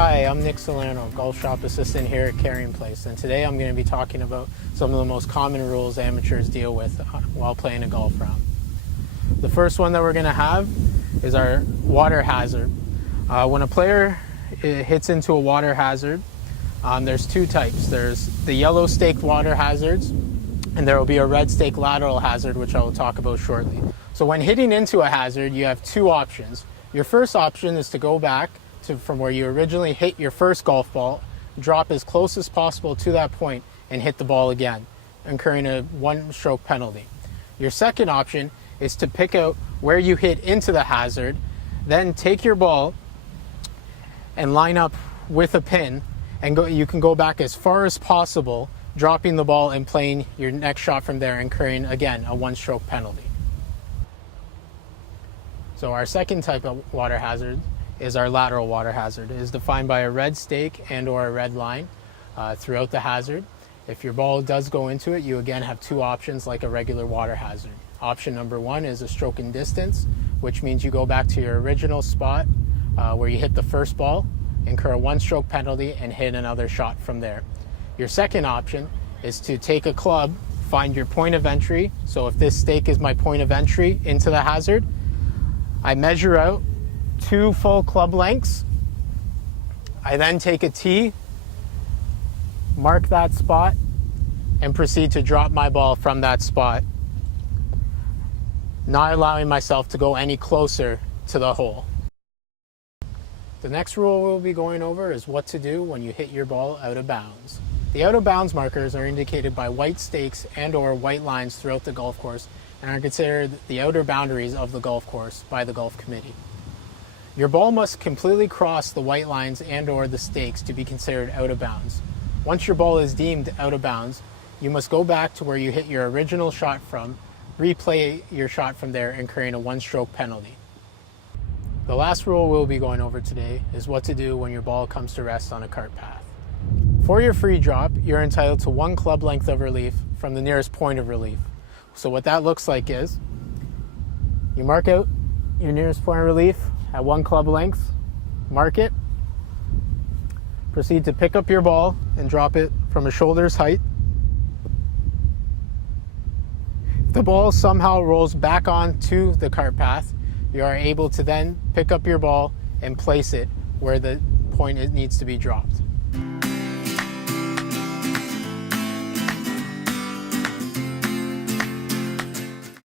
Hi, I'm Nick Solano, golf shop assistant here at Carrying Place, and today I'm going to be talking about some of the most common rules amateurs deal with while playing a golf round. The first one that we're going to have is our water hazard. When a player hits into a water hazard, there's two types. There's the yellow stake water hazards, and there will be a red stake lateral hazard, which I will talk about shortly. So when hitting into a hazard, you have two options. Your first option is to go back from where you originally hit your first golf ball, drop as close as possible to that point, and hit the ball again, incurring a one-stroke penalty. Your second option is to pick out where you hit into the hazard, then take your ball and line up with a pin, and you can go back as far as possible, dropping the ball and playing your next shot from there, incurring, again, a one-stroke penalty. So our second type of water hazard is our lateral water hazard. It is defined by a red stake and or a red line throughout the hazard. If your ball does go into it, you again have two options like a regular water hazard. Option number one is a stroke and distance, which means you go back to your original spot where you hit the first ball, incur a one-stroke penalty, and hit another shot from there. Your second option is to take a club, find your point of entry. So if this stake is my point of entry into the hazard, I measure out 2 full club lengths. I then take a tee, mark that spot, and proceed to drop my ball from that spot, not allowing myself to go any closer to the hole. The next rule we'll be going over is what to do when you hit your ball out of bounds. The out of bounds markers are indicated by white stakes and or white lines throughout the golf course and are considered the outer boundaries of the golf course by the golf committee. Your ball must completely cross the white lines and or the stakes to be considered out of bounds. Once your ball is deemed out of bounds, you must go back to where you hit your original shot from, replay your shot from there, incurring a one-stroke penalty. The last rule we'll be going over today is what to do when your ball comes to rest on a cart path. For your free drop, you're entitled to 1 club length of relief from the nearest point of relief. So what that looks like is, you mark out your nearest point of relief at 1 club length, mark it, proceed to pick up your ball and drop it from a shoulder's height. If the ball somehow rolls back onto the cart path, you are able to then pick up your ball and place it where the point it needs to be dropped.